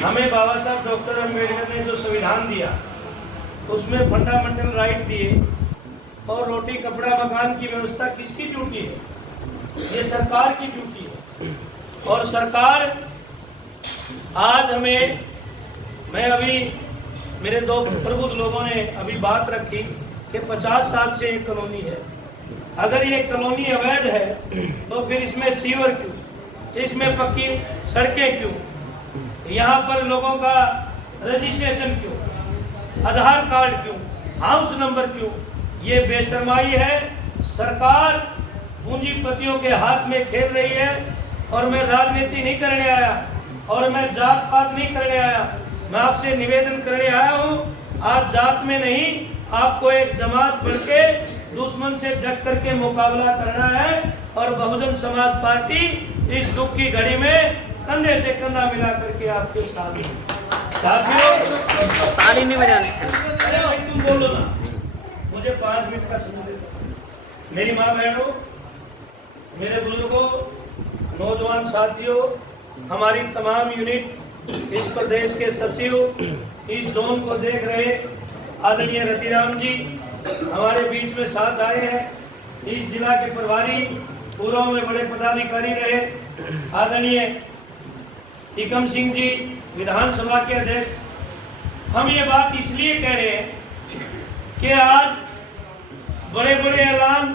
हमें बाबा साहब डॉक्टर अम्बेडकर ने जो संविधान दिया उसमें फंडामेंटल राइट दिए और रोटी कपड़ा मकान की व्यवस्था किसकी ड्यूटी है? ये सरकार की ड्यूटी है। और सरकार आज मैं अभी मेरे दो प्रबुद्ध लोगों ने अभी बात रखी कि 50 साल से एक कॉलोनी है। अगर ये कॉलोनी अवैध है तो फिर इसमें सीवर क्यों, इसमें पक्की सड़कें क्यों, यहाँ पर लोगों का रजिस्ट्रेशन क्यों, आधार कार्ड क्यों, हाउस नंबर क्यों? ये बेशर्माई है। सरकार पूंजीपतियों के हाथ में खेल रही है। और मैं राजनीति नहीं करने आया और मैं जात पात नहीं करने आया। मैं आपसे निवेदन करने आया हूँ, आज जात में नहीं, आपको एक जमात बढ़ के दुश्मन से डट करके मुकाबला करना है। और बहुजन समाज पार्टी इस दुख की घड़ी में कंधे से कंधा मिला करके आपके साथ है। साथियों, ताली नहीं बजानी। अरे भाई तुम बोलो ना, मुझे 5 मिनट का समय दे दो। मेरी माँ बहनों, मेरे बुजुर्गों, नौजवान साथियों, हमारी तमाम यूनिट, इस प्रदेश के सचिव, इस जोन को देख रहे आदरणीय रतिराम जी हमारे बीच में साथ आए हैं। इस जिला के प्रभारी, पूर्व में बड़े पदाधिकारी रहे आदरणीय टीकम सिंह जी, विधानसभा के अध्यक्ष। हम ये बात इसलिए कह रहे हैं कि आज बड़े बड़े ऐलान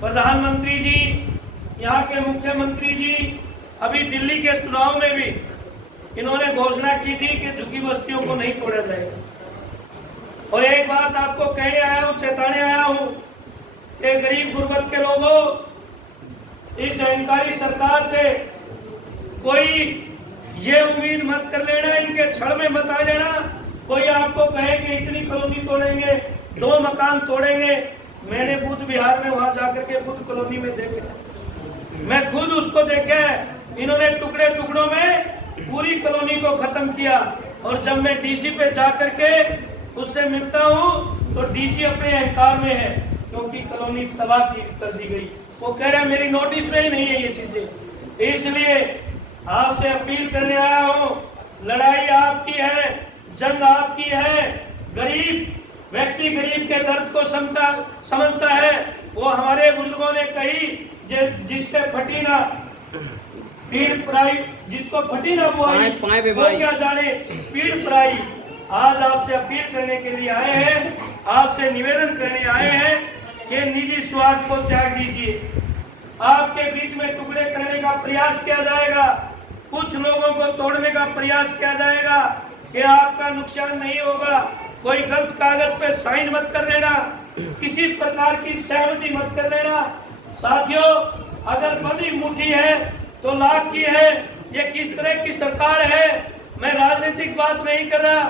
प्रधानमंत्री जी, यहाँ के मुख्यमंत्री जी, अभी दिल्ली के चुनाव में भी इन्होंने घोषणा की थी कि झुग्गी बस्तियों को नहीं तोड़ा जाएगा। और एक बात आपको कहने आया हूँ, चेताने आया हूँ कि गरीब गुर्बत के लोगों, इस अहंकारी सरकार से कोई ये उम्मीद मत कर लेना, इनके छड़ में मत आ जाना। कोई आपको कहे कि इतनी कॉलोनी तोड़ेंगे, 2 मकान तोड़ेंगे। मैंने बुद्ध विहार में वहां जाकर के बुद्ध कॉलोनी में देखे, मैं खुद उसको देखा है। इन्होंने टुकड़े टुकड़ों में पूरी कॉलोनी को खत्म किया। और जब मैं डीसी पे जाकर के उससे मिलता हूँ तो डीसी अपने अहंकार में है, क्योंकि कॉलोनी तबाह कर दी गई। वो कह रहा है मेरी नोटिस में ही नहीं है ये चीजें। इसलिए आपसे अपील करने आया हूँ, लड़ाई आपकी है, जंग आपकी है। गरीब व्यक्ति गरीब के दर्द को समझता है। वो हमारे बुजुर्गों ने कही, जिसके फटी ना पीड़ पराई, जिसको फटी ना वो क्या जाने पीड़ पराई। आज आपसे अपील करने के लिए आए हैं, आपसे निवेदन करने आए हैं कि निजी स्वार्थ को त्याग दीजिए। आपके बीच में टुकड़े करने का प्रयास किया जाएगा, कुछ लोगों को तोड़ने का प्रयास किया जाएगा कि आपका नुकसान नहीं होगा। कोई गलत कागज पे साइन मत कर देना, किसी प्रकार की सहमति मत कर देना। साथियों, अगर बंदी मुट्ठी है तो लाख की है। ये किस तरह की सरकार है? मैं राजनीतिक बात नहीं कर रहा,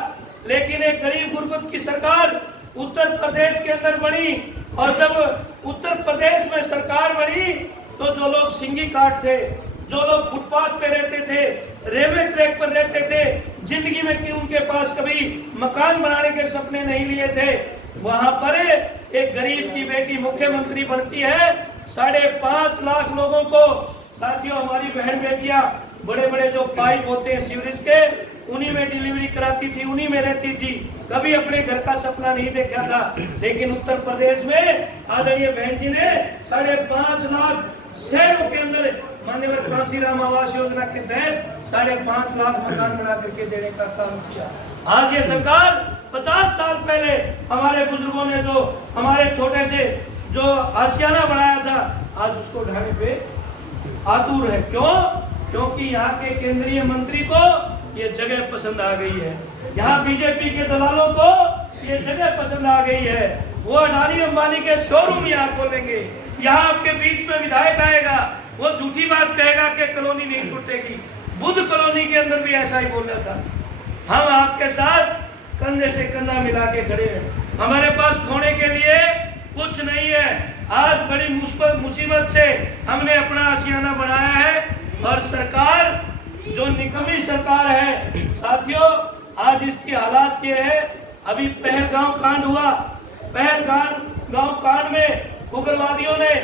लेकिन एक गरीब गुर्बत की सरकार उत्तर प्रदेश के अंदर बनी। और जब उत्तर प्रदेश में सरकार बनी तो जो लोग सिंगी काट थे, जो लोग फुटपाथ पे रहते थे, रेलवे ट्रैक पर रहते थे, जिंदगी में कि उनके पास कभी मकान बनाने के सपने नहीं लिए थे, वहां पर एक गरीब की बेटी मुख्यमंत्री बनती है। 5.5 लाख लोगों को, साथियों, हमारी बहन बेटियां बड़े बड़े जो पाइप होते हैं सीवरेज के, उन्हीं में डिलीवरी कराती थी, उन्हीं में रहती थी। कभी अपने घर का सपना नहीं देखा था। लेकिन उत्तर प्रदेश में आदरणीय बहन जी ने 5.5 लाख शहरों के अंदर माननीय कांसीराम आवास योजना के तहत 5.5 लाख मकान बना करके देने का काम किया। आज ये सरकार 50 साल पहले हमारे बुजुर्गों ने जो हमारे छोटे से जो आशियाना बनाया था, आज उसको ढाने पे आतुर है। क्यों? क्योंकि यहाँ के केंद्रीय मंत्री को ये जगह पसंद आ गई है, यहाँ बीजेपी के दलालों को ये जगह पसंद आ गई है। वो अडानी अंबानी के शोरूम यहाँ खोलेंगे, यहाँ आपके बीच में विधायक आएगा, वो झूठी बात कहेगा कि कॉलोनी नहीं टूटेगी। बुद्ध कॉलोनी के अंदर भी ऐसा ही बोला था। हम आपके साथ कंधे से कंधा मिला के खड़े हैं। हमारे पास खोने के लिए कुछ नहीं है। आज बड़ी मुसीबत से हमने अपना आशियाना बनाया है। और सरकार जो निकम्मी सरकार है, साथियों, आज इसकी हालात ये है। अभी पहलगांव कांड हुआ, पहलगांव कांड में उग्रवादियों ने,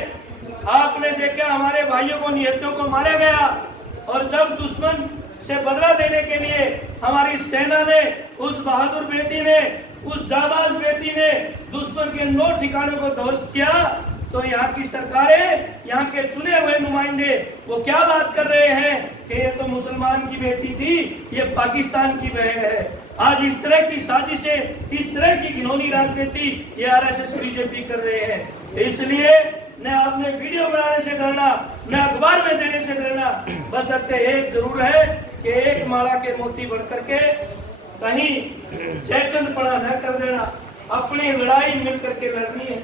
आपने देखा, हमारे भाइयों को, निहत्थियों को मारा गया। और जब दुश्मन से बदला लेने के लिए हमारी सेना ने, उस बहादुर बेटी ने, उस जाबाज बेटी ने दुश्मन के 9 ठिकानों को ध्वस्त किया, तो यहाँ की सरकारें, यहाँ के चुने हुए नुमाइंदे वो क्या बात कर रहे हैं कि ये तो मुसलमान की बेटी थी, ये पाकिस्तान की बहन है। आज इस तरह की साजिशें, इस तरह की घिनौनी राजनीति ये आरएसएस बीजेपी कर रहे हैं। इसलिए न आपने वीडियो बनाने से डरना, न अखबार में देने से डरना, बस एक जरूर है कि एक माला के मोती बढ़ करके कहीं जयचंदपना न कर देना। अपनी लड़ाई मिल करके लड़नी है।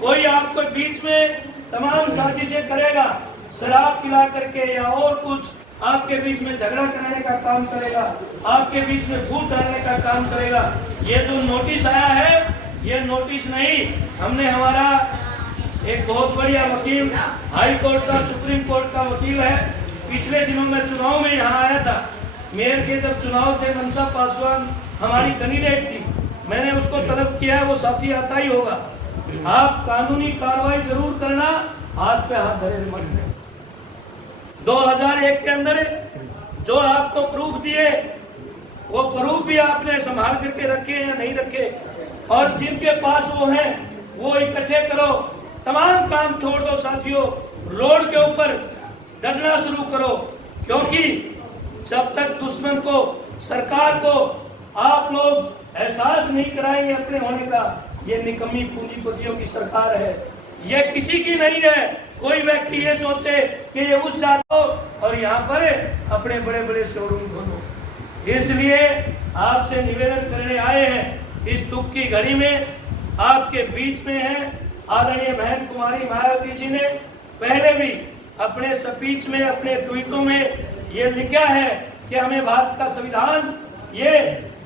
कोई आपको बीच में तमाम साजिशें करेगा, शराब पिला करके या और कुछ आपके बीच में झगड़ा करने का काम करेगा, आपके बीच में फूट डालने का काम करेगा। ये जो नोटिस आया है, ये नोटिस नहीं, हमने हमारा एक बहुत बढ़िया वकील, हाई कोर्ट का, सुप्रीम कोर्ट का वकील है, पिछले दिनों में चुनाव में यहाँ आया था। मेयर के जब चुनाव थे, मनसा पासवान हमारी कैंडिडेट थी, मैंने उसको तलब किया है, वो साथी आता ही होगा। आप कानूनी कार्रवाई जरूर करना, हाथ पे हाथ धरे मत। 2001 के अंदर जो आपको प्रूफ दिए, वो प्रूफ भी आपने संभाल करके रखे या नहीं रखे, और जिनके पास वो हैं वो इकट्ठे करो। तमाम काम छोड़ दो साथियों, रोड के ऊपर डटना शुरू करो, क्योंकि जब तक दुश्मन को, सरकार को आप लोग एहसास नहीं कराएंगे अपने होने का, ये निकम्मी पूंजीपतियों की सरकार है, ये किसी की नहीं है। कोई व्यक्ति ये सोचे कि ये उस जातो और यहाँ पर अपने बड़े बड़े शोरूम खोलो। इसलिए आपसे निवेदन करने आए हैं, इस दुख की घड़ी में आपके बीच में है आदरणीय बहन कुमारी मायावती जी ने पहले भी अपने स्पीच में, अपने ट्वीटों में ये लिखा है कि हमें भारत का संविधान ये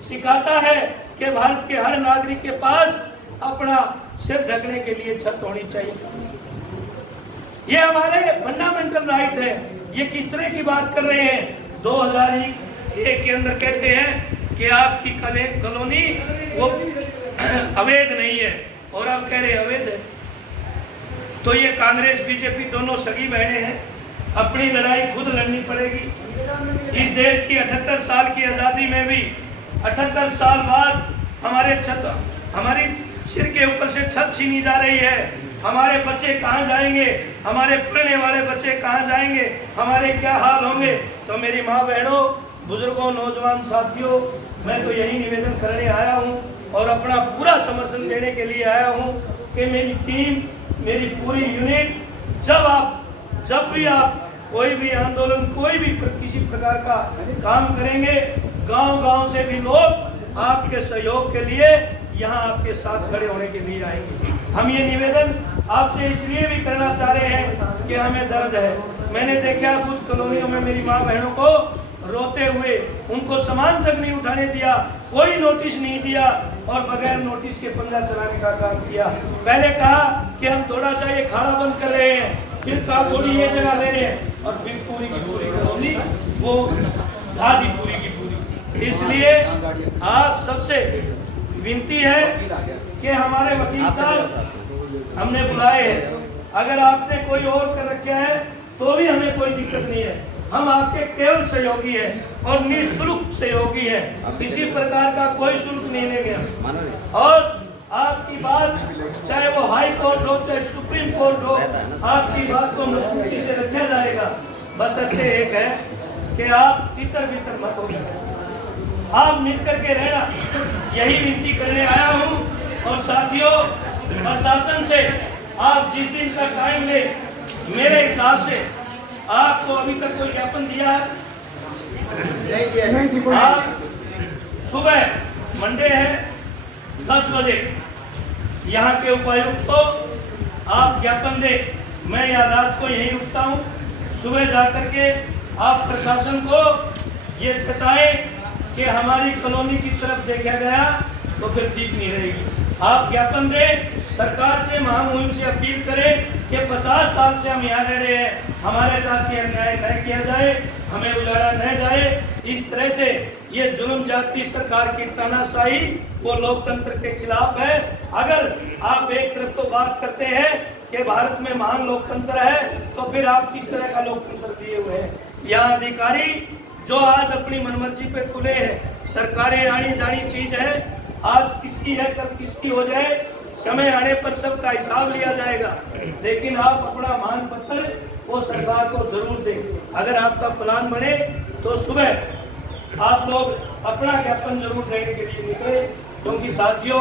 सिखाता है कि भारत के हर नागरिक के पास अपना सिर ढकने के लिए छत होनी चाहिए। ये हमारे फंडामेंटल राइट है। ये किस तरह की बात कर रहे हैं? 2001 के अंदर कहते हैं कि आपकी कॉलोनी वो अवैध नहीं है, और आप कह रहे अवैध है। तो ये कांग्रेस बीजेपी दोनों सगी बहनें हैं, अपनी लड़ाई खुद लड़नी पड़ेगी। इस देश की 78 साल की आज़ादी में भी 78 साल बाद हमारी सिर के ऊपर से छत छीनी जा रही है। हमारे बच्चे कहाँ जाएंगे? हमारे पढ़ने वाले बच्चे कहाँ जाएंगे? हमारे क्या हाल होंगे? तो मेरी माँ बहनों, बुजुर्गों, नौजवान साथियों, मैं तो यही निवेदन करने आया हूँ और अपना पूरा समर्थन देने के लिए आया हूँ कि मेरी टीम, मेरी पूरी यूनिट, जब भी आप कोई भी आंदोलन, कोई भी किसी प्रकार का काम करेंगे, गांव-गांव से भी लोग आपके सहयोग के लिए यहाँ आपके साथ खड़े होने के लिए आएंगे। हम ये निवेदन आपसे इसलिए भी करना चाह रहे हैं कि हमें दर्द है। मैंने देखा कुछ कॉलोनियों में मेरी माँ बहनों को रोते हुए, उनको सामान तक नहीं उठाने दिया, कोई नोटिस नहीं दिया और बगैर नोटिस के पंगा चलाने का काम किया। पहले कहा कि हम थोड़ा सा ये खाड़ा बंद कर रहे हैं, फिर कहा थोड़ी ये जगह ले रहे हैं, और फिर पूरी की पूरी कॉलोनी वो ढा दी पूरी की पूरी। इसलिए आप सबसे विनती है कि हमारे वकील साहब हमने बुलाए हैं, अगर आपने कोई और कर रखा है तो भी हमें कोई दिक्कत नहीं है। हम आपके केवल सहयोगी हैं और निःशुल्क सहयोगी हैं, किसी प्रकार का कोई शुल्क नहीं लेंगे हम। और आपकी बात, चाहे वो हाई कोर्ट हो, चाहे सुप्रीम कोर्ट हो, आपकी बात को मजबूती से रखा जाएगा। बस अच्छे एक है कि आप तितर बितर मत हो जाए, आप मिलकर के रहना, यही विनती करने आया हूँ। और साथियों, प्रशासन से आप जिस दिन का टाइम ले, मेरे हिसाब से आपको अभी तक कोई ज्ञापन दिया है? आप सुबह मंडे है 10 बजे यहाँ के उपायुक्त को आप ज्ञापन दे। मैं यहाँ रात को यहीं रुकता हूँ, सुबह जाकर के आप प्रशासन को ये बताएं कि हमारी कॉलोनी की तरफ देखा गया तो फिर ठीक नहीं रहेगी। आप ज्ञापन दें, सरकार से, महामुहिम से अपील करें कि 50 साल से हम यहाँ रह रहे हैं, हमारे साथ ये अन्याय न किया जाए, हमें उजाड़ा न जाए। इस तरह से ये जुल्म जाती सरकार की तानाशाही वो लोकतंत्र के खिलाफ है। अगर आप एक तरफ तो बात करते हैं कि भारत में महान लोकतंत्र है, तो फिर आप किस तरह का लोकतंत्र दिए हुए हैं? या अधिकारी जो आज अपनी मनमर्जी पे तुले हैं। सरकारें आनी जानी चीज है, आज किसकी है कल किसकी हो जाए, समय आने पर सबका हिसाब लिया जाएगा। लेकिन आप अपना मान पत्र वो सरकार को जरूर दें। अगर आपका प्लान बने तो सुबह आप लोग अपना ज्ञापन जरूर देने के लिए निकले, क्योंकि साथियों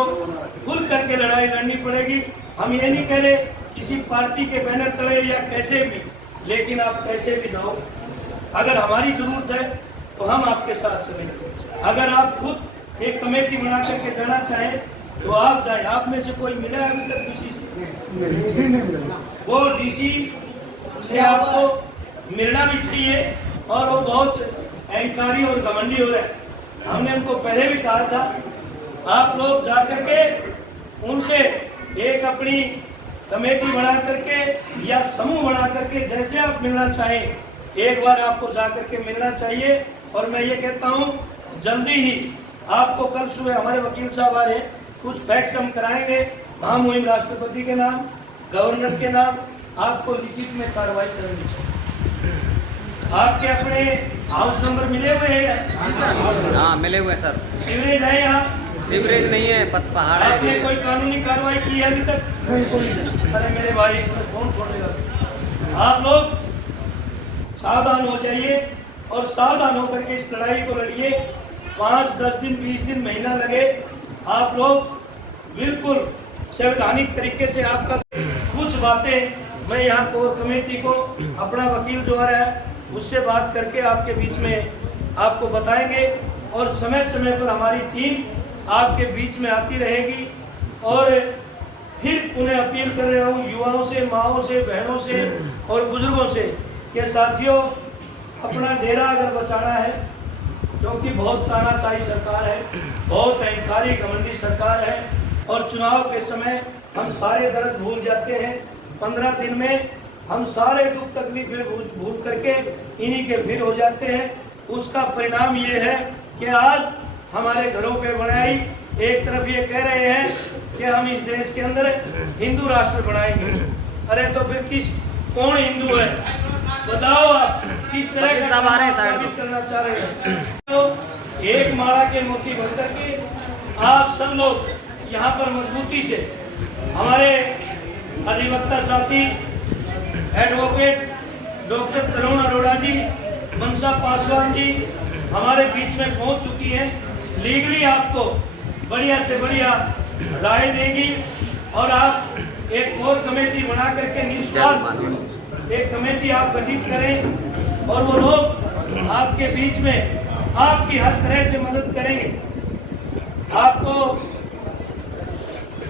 खुल करके लड़ाई लड़नी पड़ेगी। हम ये नहीं कह रहे किसी पार्टी के बैनर तले या कैसे भी, लेकिन आप कैसे भी जाओ, अगर हमारी जरूरत है तो हम आपके साथ चलेंगे। अगर आप खुद एक कमेटी बना करके जाना चाहें तो आप जाएं। आप में से कोई मिला है अभी तक डीसी से? वो डीसी से आपको मिलना भी चाहिए, और वो बहुत अहंकारी और घमंडी हो रहे हैं। हमने उनको पहले भी कहा था, आप लोग जा करके उनसे एक अपनी कमेटी बना करके या समूह बना करके जैसे आप मिलना चाहें, एक बार आपको जा करके मिलना चाहिए। और मैं ये कहता हूँ जल्दी ही आपको कल सुबह हमारे वकील साहब आ रहे हैं, कुछ फैक्स हम कराएंगे महामुहिम राष्ट्रपति के नाम, गवर्नर के नाम, आपको लिखित में कार्रवाई करनी चाहिए। आपके अपने हाउस नंबर मिले हुए हैं? हाँ मिले हुए सर। सीवरेज है यहाँ? सीवरेज नहीं है, पहाड़ है। आपने कोई कानूनी कार्रवाई की है अभी तक? अरे मेरे भाई कौन छोड़ेगा। आप लोग सावधान हो जाइए और सावधान होकर के इस लड़ाई को लड़िए। 5, 10 दिन, 20 दिन, महीना लगे, आप लोग बिल्कुल संवैधानिक तरीके से आपका कुछ बातें मैं यहाँ कोर कमेटी को अपना वकील जो आ रहा है उससे बात करके आपके बीच में आपको बताएंगे, और समय समय पर हमारी टीम आपके बीच में आती रहेगी। और फिर उन्हें अपील कर रहा हूँ युवाओं से, माओं से, बहनों से और बुजुर्गों से कि साथियों अपना डेरा अगर बचाना है, क्योंकि बहुत तानाशाही सरकार है, बहुत अहंकारी घमंडी सरकार है, और चुनाव के समय हम सारे दर्द भूल जाते हैं। 15 दिन में हम सारे दुख तकलीफें भूल करके इन्हीं के फिर हो जाते हैं। उसका परिणाम ये है कि आज हमारे घरों पे बनाई एक तरफ ये कह रहे हैं कि हम इस देश के अंदर हिंदू राष्ट्र बनाएंगे। अरे तो फिर कौन हिंदू है बताओ, आप किस तरह का साबित करना चाह रहे हैं? तो एक माला के मोती बनकर के आप सब लोग यहाँ पर मजबूती से हमारे अधिवक्ता साथी एडवोकेट डॉक्टर तरुण अरोड़ा जी, मनसा पासवान जी हमारे बीच में पहुंच चुकी हैं। लीगली आपको बढ़िया से बढ़िया राय देगी, और आप एक और कमेटी बना करके निस्वार्थ एक कमेटी आप गठित करें, और वो लोग आपके बीच में आपकी हर तरह से मदद करेंगे। आपको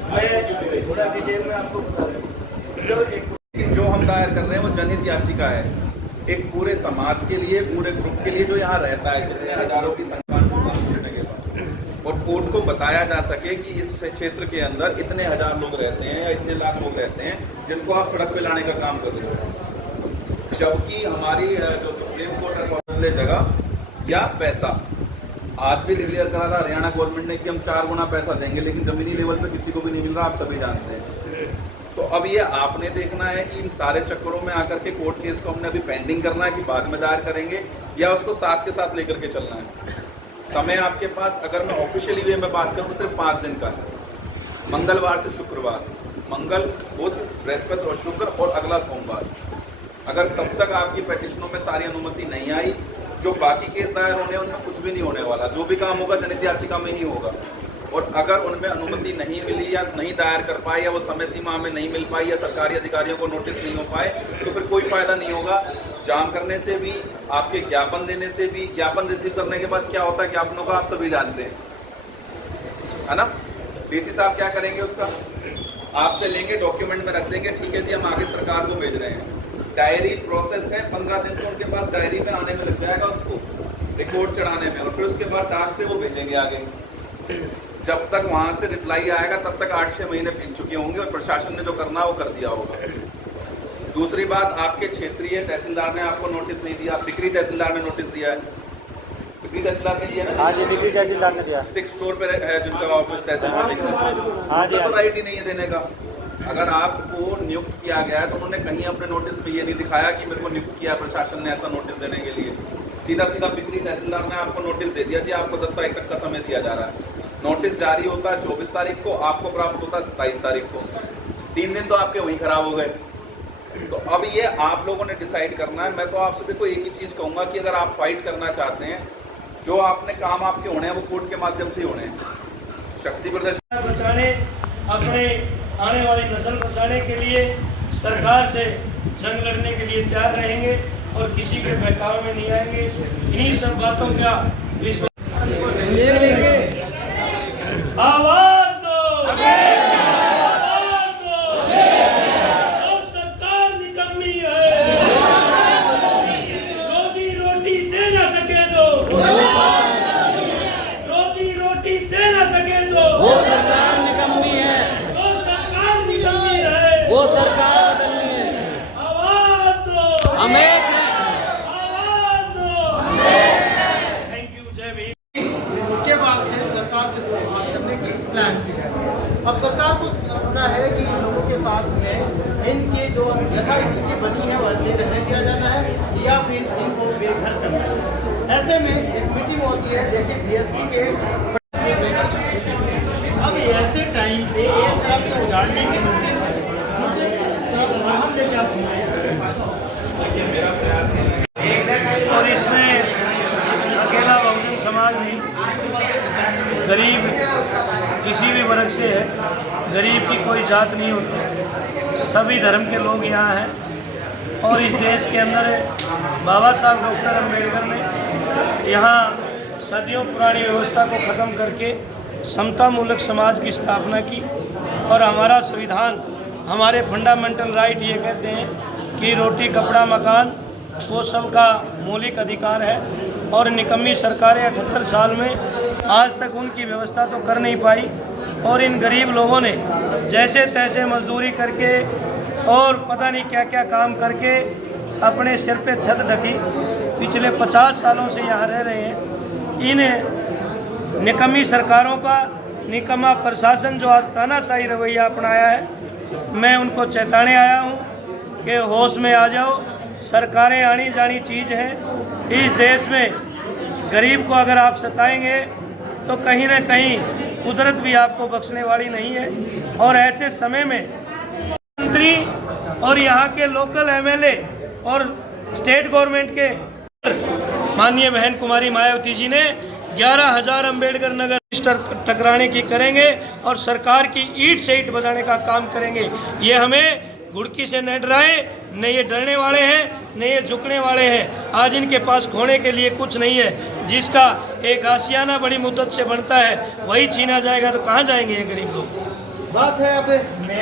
मैं थोड़ा डिटेल में आपको बता रहा हूं। जो हम दायर कर रहे हैं वो जनहित याचिका है, एक पूरे समाज के लिए, पूरे ग्रुप के लिए जो यहाँ रहता है, जितने हजारों की संख्या के बाद, और कोर्ट को बताया जा सके कि इस क्षेत्र के अंदर इतने हजार लोग रहते हैं या इतने लाख लोग रहते हैं जिनको आप सड़क पे लाने का काम कर रहे हो। जबकि हमारी जो सुप्रीम कोर्ट है जगह या पैसा आज भी डिक्लेयर करा था हरियाणा गवर्नमेंट ने कि हम 4 गुना पैसा देंगे, लेकिन जमीनी लेवल पे किसी को भी नहीं मिल रहा, आप सभी जानते हैं। तो अब ये आपने देखना है कि इन सारे चक्करों में आकर के कोर्ट केस को हमने अभी पेंडिंग करना है कि बाद में दायर करेंगे, या उसको साथ के साथ लेकर के चलना है। समय आपके पास, अगर मैं ऑफिशियली वे में बात करूँ, सिर्फ 5 दिन का है, मंगलवार से शुक्रवार, मंगल, बुध, बृहस्पति और शुक्र, और अगला सोमवार। अगर तब तक आपकी पेटिशनों में सारी अनुमति नहीं आई, जो बाकी केस दायर होने उनमें कुछ भी नहीं होने वाला, जो भी काम होगा जनहित याचिका में ही होगा। और अगर उनमें अनुमति नहीं मिली या नहीं दायर कर पाए, या वो समय सीमा में नहीं मिल पाई, या सरकारी अधिकारियों को नोटिस नहीं हो पाए, तो फिर कोई फायदा नहीं होगा। जाम करने से भी, आपके ज्ञापन देने से भी, ज्ञापन रिसीव करने के बाद क्या होता है ज्ञापनों का आप सभी जानते हैं, है ना। डीसी साहब क्या करेंगे, उसका आपसे लेंगे, डॉक्यूमेंट में रख देंगे, ठीक है जी हम आगे सरकार को भेज रहे हैं। डायरी प्रोसेस है, 15 दिन तो उनके पास डायरी में आने में लग जाएगा, उसको रिकॉर्ड चढ़ाने में, और फिर उसके बाद डाक से वो भेजेंगे आगे। जब तक वहां से रिप्लाई आएगा तब तक 8-6 महीने बीत चुके होंगे, और प्रशासन ने जो करना वो कर दिया होगा। दूसरी बात, आपके क्षेत्रीय तहसीलदार ने आपको नोटिस नहीं दिया, बिक्री तहसीलदार ने नोटिस दिया है, बिक्री तहसीलदार ने दिया ना? हाँ जी, बिक्री तहसीलदार ने दिया। 6th फ्लोर पे है जिनका ऑफिस तहसीलदार, हाँ जी, तो राइट ही नहीं है देने का। अगर आपको नियुक्त किया गया है तो उन्होंने कहीं अपने नोटिस पे ये नहीं दिखाया कि मेरे को नियुक्त किया प्रशासन ने ऐसा नोटिस देने के लिए। सीधा सीधा पिपरी तहसीलदार ने आपको नोटिस दे दिया जी आपको 10 तारीख तक का समय दिया जा रहा है। नोटिस जारी होता है 24 तारीख को, आपको प्राप्त होता है 27 तारीख को। 3 दिन तो आपके वहीं खराब हो गए। तो अब ये आप लोगों ने डिसाइड करना है। मैं तो आपसे देखो एक ही चीज़ कहूँगा कि अगर आप फाइट करना चाहते हैं, जो आपने काम आपके होने हैं वो कोर्ट के माध्यम से ही होने हैं। शक्ति प्रदर्शन बचाने, अपने आने वाली नस्ल बचाने के लिए सरकार से जंग लड़ने के लिए तैयार रहेंगे और किसी के बहकावे में नहीं आएंगे। इन्हीं सब बातों का विश्वास। आवाज दो, आवाज दो। और सरकार निकम्मी है, रोजी रोटी दे ना सके तो, रोजी रोटी दे ना सके तो वो सरकार निकम्मी है, वो सरकार निकम्मी है, वो सरकार बदलनी है। आवाज दो, हमें आवाज दो। थैंक यू, जय भीम। उसके बाद से सरकार से बात करने की प्लान की है। अब सरकार को समझना है कि लोगों के साथ में इनकी जो यथास्थिति बनी है वैसे रहने दिया जाना है या फिर इनको बेघर करना है। ऐसे में एक मीटिंग होती है, देखिए बीएसपी के। अब ऐसे टाइम पे एक तरफ से उजाड़ने की नोटिस है, दूसरे तरफ बाहर लेके आप और इसमें अकेला बहुजन समाज नहीं, गरीब किसी भी वर्ग से है, गरीब की कोई जात नहीं होती, सभी धर्म के लोग यहाँ हैं। और इस देश के अंदर बाबा साहब डॉक्टर अम्बेडकर ने यहाँ सदियों पुरानी व्यवस्था को ख़त्म करके समतामूलक समाज की स्थापना की। और हमारा संविधान, हमारे फंडामेंटल राइट ये कहते हैं कि रोटी कपड़ा मकान वो सबका मौलिक अधिकार है। और निकम्मी सरकारें 78 साल में आज तक उनकी व्यवस्था तो कर नहीं पाई। और इन गरीब लोगों ने जैसे तैसे मजदूरी करके और पता नहीं क्या क्या काम करके अपने सिर पे छत ढकी। पिछले 50 सालों से यहाँ रह रहे हैं। इन निकम्मी सरकारों का निकम्मा प्रशासन जो आज तानाशाही रवैया अपनाया है, मैं उनको चेताने आया हूँ कि होश में आ जाओ। सरकारें आनी जानी चीज़ है। इस देश में गरीब को अगर आप सताएंगे तो कहीं ना कहीं कुदरत भी आपको बख्शने वाली नहीं है। और ऐसे समय में मंत्री और यहाँ के लोकल एमएलए और स्टेट गवर्नमेंट के माननीय बहन कुमारी मायावती जी ने 11,000 अम्बेडकर नगर टकराने की करेंगे और सरकार की ईंट से ईंट बजाने का काम करेंगे। ये हमें घुड़की से न डराए, न ये डरने वाले हैं न ये झुकने वाले हैं। आज इनके पास खोने के लिए कुछ नहीं है। जिसका एक आशियाना बड़ी मुद्दत से बनता है वही छीना जाएगा तो कहाँ जाएंगे ये गरीब लोग। बात है अब